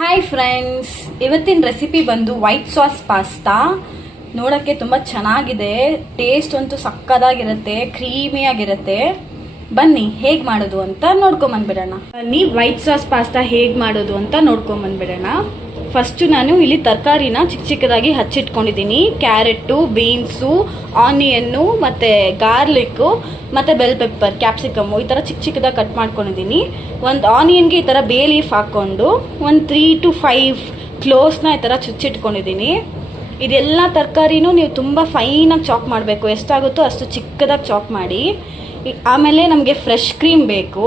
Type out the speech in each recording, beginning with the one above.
Hi friends, ಇವತ್ತಿನ recipe ಬಂದು white sauce pasta. ನೋಡೋಕ್ಕೆ ತುಂಬ ಚೆನ್ನಾಗಿದೆ, ಟೇಸ್ಟ್ ಅಂತೂ ಸಕ್ಕದಾಗಿರುತ್ತೆ, ಕ್ರೀಮಿಯಾಗಿರುತ್ತೆ. ಬನ್ನಿ ಹೇಗೆ ಮಾಡೋದು ಅಂತ ನೋಡ್ಕೊಂಬಂದ್ಬಿಡೋಣ. ನೀವು ವೈಟ್ ಸಾಸ್ ಪಾಸ್ತಾ ಹೇಗೆ ಮಾಡೋದು ಅಂತ ನೋಡ್ಕೊಂಬಂದ್ಬಿಡೋಣ. ಫಸ್ಟು ನಾನು ಇಲ್ಲಿ ತರಕಾರಿನ ಚಿಕ್ಕ ಚಿಕ್ಕದಾಗಿ ಹಚ್ಚಿಟ್ಕೊಂಡಿದ್ದೀನಿ. ಕ್ಯಾರೆಟು, ಬೀನ್ಸು, ಆನಿಯನ್ನು ಮತ್ತು ಗಾರ್ಲಿಕ್ಕು ಮತ್ತು ಬೆಲ್ ಪೆಪ್ಪರ್, ಕ್ಯಾಪ್ಸಿಕಮ್ಮು ಈ ಥರ ಚಿಕ್ಕ ಚಿಕ್ಕದಾಗಿ ಕಟ್ ಮಾಡ್ಕೊಂಡಿದ್ದೀನಿ. ಒಂದು ಆನಿಯನ್ಗೆ ಈ ಥರ ಬೇ ಲೀಫ್ ಹಾಕ್ಕೊಂಡು ಒಂದು 3 to 5 ಕ್ಲೋವ್ಸ್ನ ಈ ಥರ ಚುಚ್ಚಿಟ್ಕೊಂಡಿದ್ದೀನಿ. ಇದೆಲ್ಲ ತರಕಾರಿನೂ ನೀವು ತುಂಬ ಫೈನಾಗಿ ಚಾಪ್ ಮಾಡಬೇಕು, ಎಷ್ಟಾಗುತ್ತೋ ಅಷ್ಟು ಚಿಕ್ಕದಾಗಿ ಚಾಪ್ ಮಾಡಿ. ಆಮೇಲೆ ನಮಗೆ ಫ್ರೆಶ್ ಕ್ರೀಮ್ ಬೇಕು,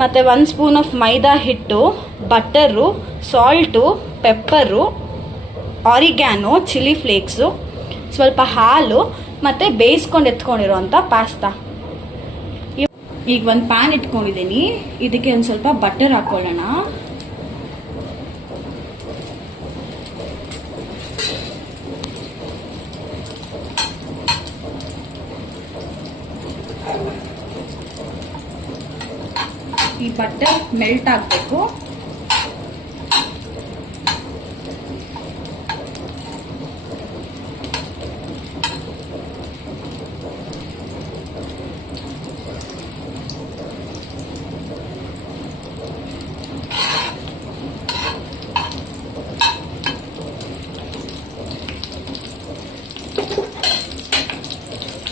ಮತ್ತು 1 ಸ್ಪೂನ್ ಆಫ್ ಮೈದಾ ಹಿಟ್ಟು, butter, salt, pepper, ಆರಿಗ್ಯಾನೋ, chilli flakes, ಸ್ವಲ್ಪ ಹಾಲು ಮತ್ತು ಬೇಯಿಸ್ಕೊಂಡು ಎತ್ಕೊಂಡಿರೋಂಥ ಪಾಸ್ತಾ. ಈಗ ಒಂದು ಪ್ಯಾನ್ ಇಟ್ಕೊಂಡಿದ್ದೀನಿ, ಇದಕ್ಕೆ ಒಂದು ಸ್ವಲ್ಪ ಬಟರ್ ಹಾಕ್ಕೊಳ್ಳೋಣ. ಈ ಬಟರ್ ಮೆಲ್ಟ್ ಆಗಬೇಕು.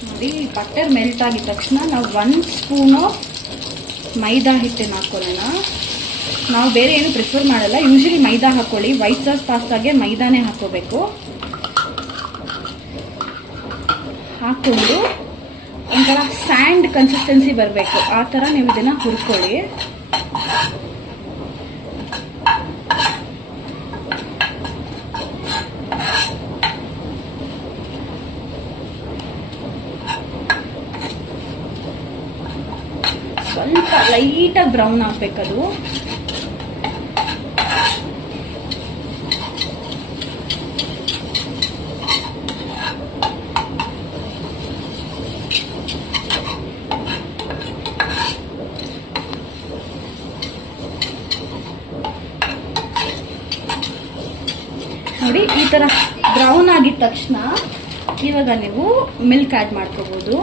ನೋಡಿ, ಬಟರ್ ಮೆಲ್ಟ್ ಆಗಿದ ತಕ್ಷಣ ನಾವು 1 ಸ್ಪೂನ್ ಆಫ್ ಮೈದಾ ಹಿಟ್ಟನ್ನು ಹಾಕ್ಕೊಳ್ಳೋಣ. ನಾವು ಬೇರೆ ಏನು ಪ್ರಿಫರ್ ಮಾಡಲ್ಲ, ಯೂಶಲಿ ಮೈದಾ ಹಾಕ್ಕೊಳ್ಳಿ. ವೈಟ್ ಸಾಸ್ ಪಾಸ್ತಾಗೆ ಮೈದಾನೇ ಹಾಕ್ಕೋಬೇಕು. ಹಾಕ್ಕೊಂಡು ಒಂಥರ ಸ್ಯಾಂಡ್ ಕನ್ಸಿಸ್ಟೆನ್ಸಿ ಬರಬೇಕು, ಆ ಥರ ನೀವು ಇದನ್ನು ಹುರ್ಕೊಳ್ಳಿ. ಸ್ವಲ್ಪ ಲೈಟಾಗಿ ಬ್ರೌನ್ ಆಗಬೇಕದು. ನೋಡಿ, ಈ ಥರ ಬ್ರೌನ್ ಆಗಿದ ತಕ್ಷಣ ಇವಾಗ ನೀವು ಮಿಲ್ಕ್ ಆ್ಯಡ್ ಮಾಡ್ಕೋಬೋದು.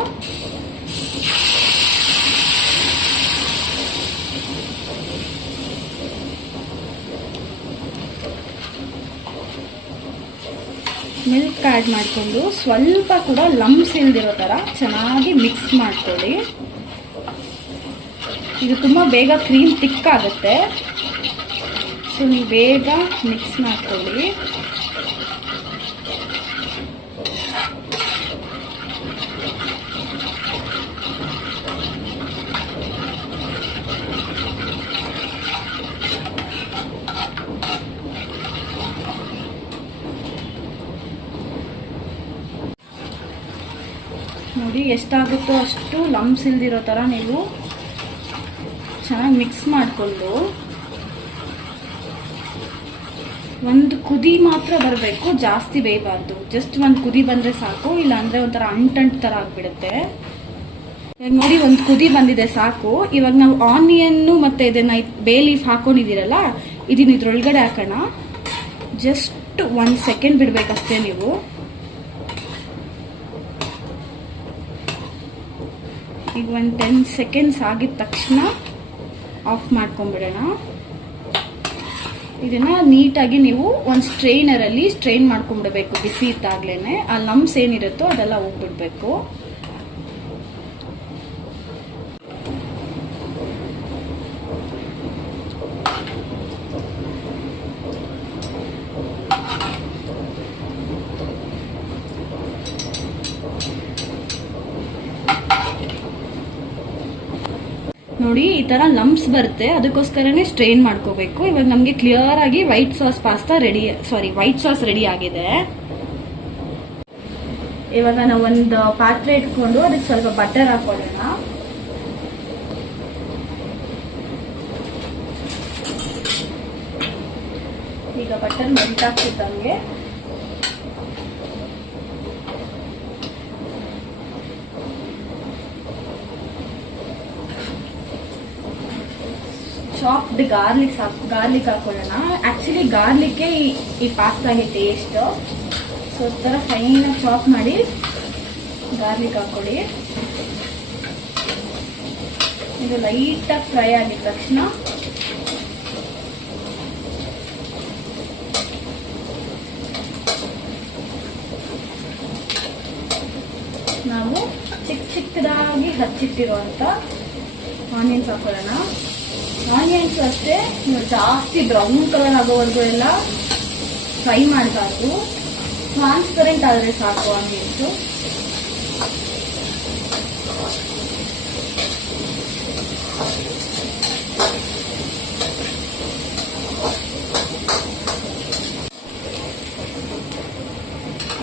ಮಿಲ್ಕ್ ಆ್ಯಡ್ ಮಾಡಿಕೊಂಡು ಸ್ವಲ್ಪ ಕೂಡ ಲಂಪ್ಸ್ ಇಲ್ದಿರೋ ಥರ ಚೆನ್ನಾಗಿ ಮಿಕ್ಸ್ ಮಾಡ್ಕೊಳ್ಳಿ. ಇದು ತುಂಬ ಬೇಗ ಕ್ರೀಮ್ ತಿಕ್ ಆಗುತ್ತೆ, ಸೊ ನೀವು ಬೇಗ ಮಿಕ್ಸ್ ಮಾಡ್ಕೊಳ್ಳಿ. ನೋಡಿ, ಎಷ್ಟಾಗುತ್ತೋ ಅಷ್ಟು ಲಂಪ್ಸ್ ಇಲ್ದಿರೋ ಥರ ನೀವು ಚೆನ್ನಾಗಿ ಮಿಕ್ಸ್ ಮಾಡಿಕೊಂಡು ಒಂದು ಕುದಿ ಮಾತ್ರ ಬರಬೇಕು, ಜಾಸ್ತಿ ಬೇಯಬಾರ್ದು. ಜಸ್ಟ್ ಒಂದು ಕುದಿ ಬಂದರೆ ಸಾಕು, ಇಲ್ಲಾಂದರೆ ಒಂಥರ ಅಂಟಂಟು ಥರ ಆಗಿಬಿಡುತ್ತೆ. ನೋಡಿ, ಒಂದು ಕುದಿ ಬಂದಿದೆ ಸಾಕು. ಇವಾಗ ನಾವು ಆನಿಯನ್ನು ಮತ್ತು ಇದನ್ನು ಬೇ ಲೀಫ್ ಹಾಕೊಂಡಿದ್ದೀರಲ್ಲ, ಇದನ್ನ ಇದ್ರೊಳಗಡೆ ಹಾಕೋಣ. ಜಸ್ಟ್ 1 ಸೆಕೆಂಡ್ ಬಿಡಬೇಕಷ್ಟೇ ನೀವು. ಈಗ ಒಂದು 10 ಸೆಕೆಂಡ್ಸ್ ಆಗಿದ ತಕ್ಷಣ ಆಫ್ ಮಾಡ್ಕೊಂಡ್ಬಿಡೋಣ. ಇದನ್ನು ನೀಟಾಗಿ ನೀವು ಒಂದು ಸ್ಟ್ರೈನರಲ್ಲಿ ಸ್ಟ್ರೈನ್ ಮಾಡ್ಕೊಂಡ್ಬಿಡಬೇಕು, ಬಿಸಿ ಇದ್ದಾಗಲೇ. ಆ ಲಂಪ್ಸ್ ಏನಿರುತ್ತೋ ಅದೆಲ್ಲ ಹೋಗ್ಬಿಡ್ಬೇಕು. ನೋಡಿ, ಈ ತರ ಲಂಪ್ಸ್ ಬರುತ್ತೆ, ಅದಕ್ಕೋಸ್ಕರನೇ ಸ್ಟ್ರೈನ್ ಮಾಡ್ಕೋಬೇಕು. ಇವಾಗ ನಮಗೆ ಕ್ಲಿಯರ್ ಆಗಿ ವೈಟ್ ಸಾಸ್ ರೆಡಿ ಆಗಿದೆ. ಇವಾಗ ನಾವು ಒಂದು ಪಾತ್ರೆ ಇಟ್ಕೊಂಡು ಅದಕ್ಕೆ ಸ್ವಲ್ಪ ಬಟರ್ ಹಾಕೊಳ್ಳೋಣ. ಈಗ ಬಟರ್ ಮೆಲ್ಟ್ ಆಗ್ತಿದ್ದಂಗೆ ಚಾಪ್ಡ್ ಗಾರ್ಲಿಕ್ ಹಾಕೊಳ್ಳೋಣ. ಆಕ್ಚುಲಿ ಗಾರ್ಲಿಕ್ ಈ ಪಾಸ್ತಾಗೆ ಟೇಸ್ಟ್. ಸೊ ಈ ತರ ಫೈನ್ ಚಾಪ್ ಮಾಡಿ ಗಾರ್ಲಿಕ್ ಹಾಕೊಳ್ಳಿ. ಇದು ಲೈಟ್ ಆಗಿ ಫ್ರೈ ಆಗಿದ ತಕ್ಷಣ ನಾವು ಚಿಕ್ಕದಾಗಿ ಹಚ್ಚಿಟ್ಟಿರುವಂತ ಆನಿಯನ್ಸ್ ಹಾಕೊಳ್ಳೋಣ. ಆನಿಯನ್ಸ್ ಅಷ್ಟೇ ಜಾಸ್ತಿ ಬ್ರೌನ್ ಕಲರ್ ಆಗೋವರೆಗೂ ಎಲ್ಲ ಫ್ರೈ ಮಾಡಬಾರ್ದು. ಟ್ರಾನ್ಸ್ಪರೆಂಟ್ ಆದರೆ ಸಾಕು ಆನಿಯನ್ಸ್.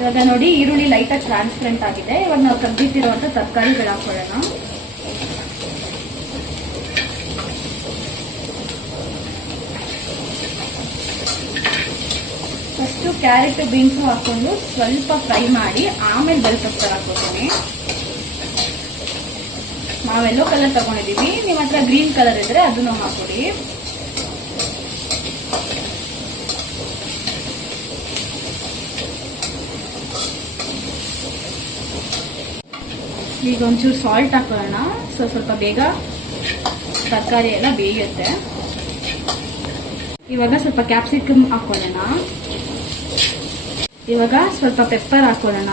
ಇವಾಗ ನೋಡಿ ಈರುಳ್ಳಿ ಲೈಟ್ ಆಗಿ ಟ್ರಾನ್ಸ್ಪರೆಂಟ್ ಆಗಿದೆ. ಇವಾಗ ನಾವು ಕದ್ದಿಟ್ಟಿರುವಂತ ತರಕಾರಿಗಳು ಹಾಕೊಳ್ಳೋಣ. ಫಸ್ಟ್ ಕ್ಯಾರೆಟ್ ಬೀನ್ಸ್ ಹಾಕೊಂಡು ಸ್ವಲ್ಪ ಫ್ರೈ ಮಾಡಿ ಆಮೇಲೆ ಬೆಲ್ ಪೆಪ್ಪರ್ ಹಾಕೋತೀನಿ. ನಾವು ಯೆಲ್ಲೋ ಕಲರ್ ತಗೊಂಡಿದೀವಿ, ನಿಮ್ಮ ಹತ್ರ ಗ್ರೀನ್ ಕಲರ್ ಇದ್ರೆ ಅದನ್ನು ಹಾಕೊಡಿ. ಈಗ ಒಂಚೂರು ಸಾಲ್ಟ್ ಹಾಕೋಣ. ಸ್ವಲ್ಪ ಬೇಗ ತರಕಾರಿ ಎಲ್ಲ ಬೇಯುತ್ತೆ. ಇವಾಗ ಸ್ವಲ್ಪ ಕ್ಯಾಪ್ಸಿಕಮ್ ಹಾಕೊಳ್ಳೋಣ. ಇವಾಗ ಸ್ವಲ್ಪ ಪೆಪ್ಪರ್ ಹಾಕೊಳ್ಳೋಣ.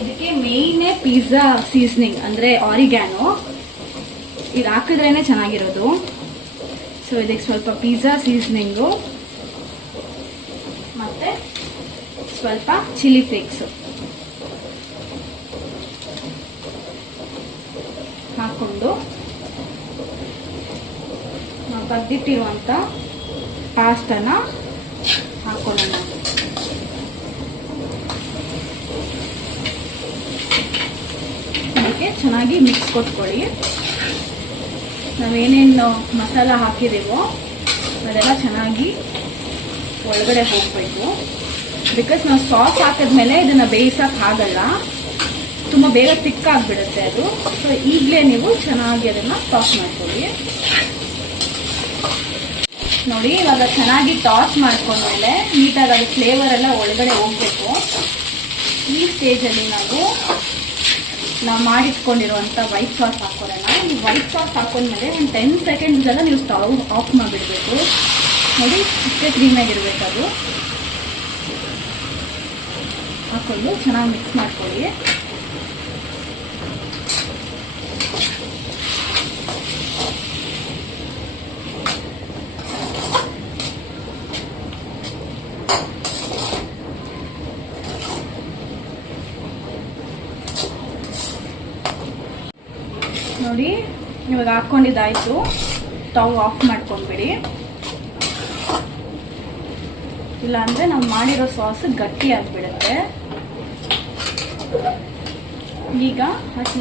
ಇದಕ್ಕೆ ಮೇನ್ ಪಿಜ್ಜಾ ಸೀಸನಿಂಗ್ ಅಂದ್ರೆ ಆರಿಗ್ಯಾನೋ. ಇದು ಹಾಕಿದ್ರೇನೆ ಚೆನ್ನಾಗಿರೋದು. ಸೊ ಇದಕ್ಕೆ ಸ್ವಲ್ಪ ಪಿಜ್ಜಾ ಸೀಸನಿಂಗು ಮತ್ತೆ ಸ್ವಲ್ಪ ಚಿಲ್ಲಿ ಫ್ಲೇಕ್ಸ್ ಹಾಕೊಂಡು ನಾವು ಕದ್ದಿಟ್ಟಿರುವಂತ ಪಾಸ್ತಾನ ಹಾಕೊಳ್ಳೋಣ. ಅದಕ್ಕೆ ಚೆನ್ನಾಗಿ ಮಿಕ್ಸ್ ಕೊಟ್ಕೊಳ್ಳಿ. ನಾವೇನೇನು ಮಸಾಲ ಹಾಕಿದೀವೋ ಅದೆಲ್ಲ ಚೆನ್ನಾಗಿ ಒಳಗಡೆ ಹೋಗ್ಬೇಕು. ಬಿಕಾಸ್ ನಾವು ಸಾಸ್ ಹಾಕಿದ್ಮೇಲೆ ಇದನ್ನ ಬೇಯಿಸಕ್ ಆಗಲ್ಲ, ತುಂಬಾ ಬೇಗ ತಿಕ್ಕಾಗ್ಬಿಡುತ್ತೆ ಅದು. ಸೊ ಈಗಲೇ ನೀವು ಚೆನ್ನಾಗಿ ಅದನ್ನ ಟಾಸ್ ಮಾಡ್ಕೊಳ್ಳಿ. ನೋಡಿ ಇವಾಗ ಚೆನ್ನಾಗಿ ಟಾಸ್ ಮಾಡ್ಕೊಂಡ್ಮೇಲೆ ನೀಟಾಗಿ ಅದು ಫ್ಲೇವರ್ ಎಲ್ಲ ಒಳಗಡೆ ಹೋಗ್ಬೇಕು. ಈ ಸ್ಟೇಜಲ್ಲಿ ನಾವು ಮಾಡಿಟ್ಕೊಂಡಿರುವಂತ ವೈಟ್ ಸಾಸ್ ಹಾಕೊಳ್ಳೋಣ. ಈ ವೈಟ್ ಸಾಸ್ ಹಾಕೊಂಡ್ಮೇಲೆ ಒಂದು 10 ಸೆಕೆಂಡ್ಸ್ ಎಲ್ಲ ನೀವು ಸ್ಟವ್ ಆಫ್ ಮಾಡಿಬಿಡ್ಬೇಕು. ನೋಡಿ ಇಷ್ಟೇ ಕ್ರೀಮಾಗಿರ್ಬೇಕು. ಅದು ಹಾಕೊಂಡು ಚೆನ್ನಾಗಿ ಮಿಕ್ಸ್ ಮಾಡ್ಕೊಳ್ಳಿ. ನೋಡಿ ಇವಾಗ ಹಾಕೊಂಡಿದ್ದಾಯ್ತು. Stove off ಮಾಡ್ಕೊಂಡ್ಬಿಡಿ. ಇಲ್ಲ ಅಂದ್ರೆ ನಾವು ಮಾಡಿರೋ ಸಾಸ್ ಗಟ್ಟಿ ಆಗ್ಬಿಡುತ್ತೆ. ಈಗ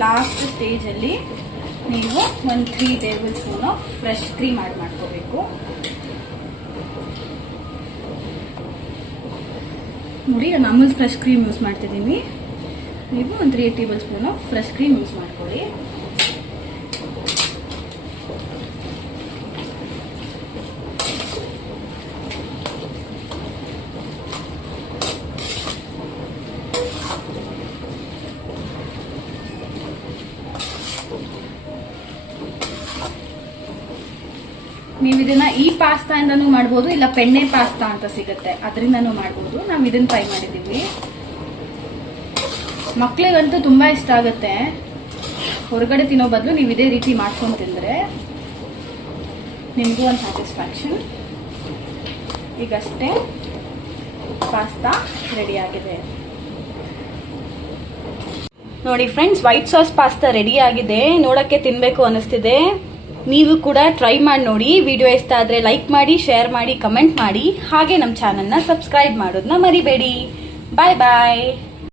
ಲಾಸ್ಟ್ ಸ್ಟೇಜಲ್ಲಿ ನೀವು ಒಂದು 3 tablespoon fresh cream add ಮಾಡ್ಕೋಬೇಕು. ನೋಡಿ ನಾನು ಅಮೂಲ್ ಫ್ರೆಶ್ ಕ್ರೀಮ್ ಯೂಸ್ ಮಾಡ್ತಿದ್ದೀನಿ. ನೀವು ಒಂದು 3 tablespoon fresh cream use ಮಾಡ್ಕೊಳ್ಳಿ. ನೀವು ಇದನ್ನ ಈ ಪಾಸ್ತಾ ಇಂದನೂ ಮಾಡಬಹುದು, ಇಲ್ಲ ಪೆಣ್ಣೆ ಪಾಸ್ತಾ ಅಂತ ಸಿಗುತ್ತೆ ಅದರಿಂದನೂ ಮಾಡಬಹುದು. ನಾವು ಇದನ್ನ ಟ್ರೈ ಮಾಡಿದೀವಿ. ಮಕ್ಳಿಗಂತೂ ತುಂಬಾ ಇಷ್ಟ ಆಗುತ್ತೆ. ಹೊರಗಡೆ ತಿನ್ನೋ ಬದಲು ನೀವು ಇದೇ ರೀತಿ ಮಾಡ್ಕೊಂಡು ತಿಂದ್ರೆ ನಿಮಗೂ ಒಂದು ಸ್ಯಾಟಿಸ್ಫ್ಯಾಕ್ಷನ್. ಈಗಷ್ಟೇ ಪಾಸ್ತಾ ರೆಡಿ ಆಗಿದೆ. ನೋಡಿ friends, white sauce pasta ready ಆಗಿದೆ. ನೋಡಕ್ಕೆ ತಿನ್ಬೇಕು ಅನಿಸ್ತಿದೆ. ನೀವು ಕೂಡ ಟ್ರೈ ಮಾಡಿ ನೋಡಿ. ವಿಡಿಯೋ ಇಷ್ಟ ಆದ್ರೆ ಲೈಕ್ ಮಾಡಿ, ಶೇರ್ ಮಾಡಿ, ಕಮೆಂಟ್ ಮಾಡಿ. ಹಾಗೆ ನಮ್ಮ ಚಾನೆಲ್ನ ಸಬ್ಸ್ಕ್ರೈಬ್ ಮಾಡೋದನ್ನ ಮರಿಬೇಡಿ. ಬಾಯ್ ಬಾಯ್.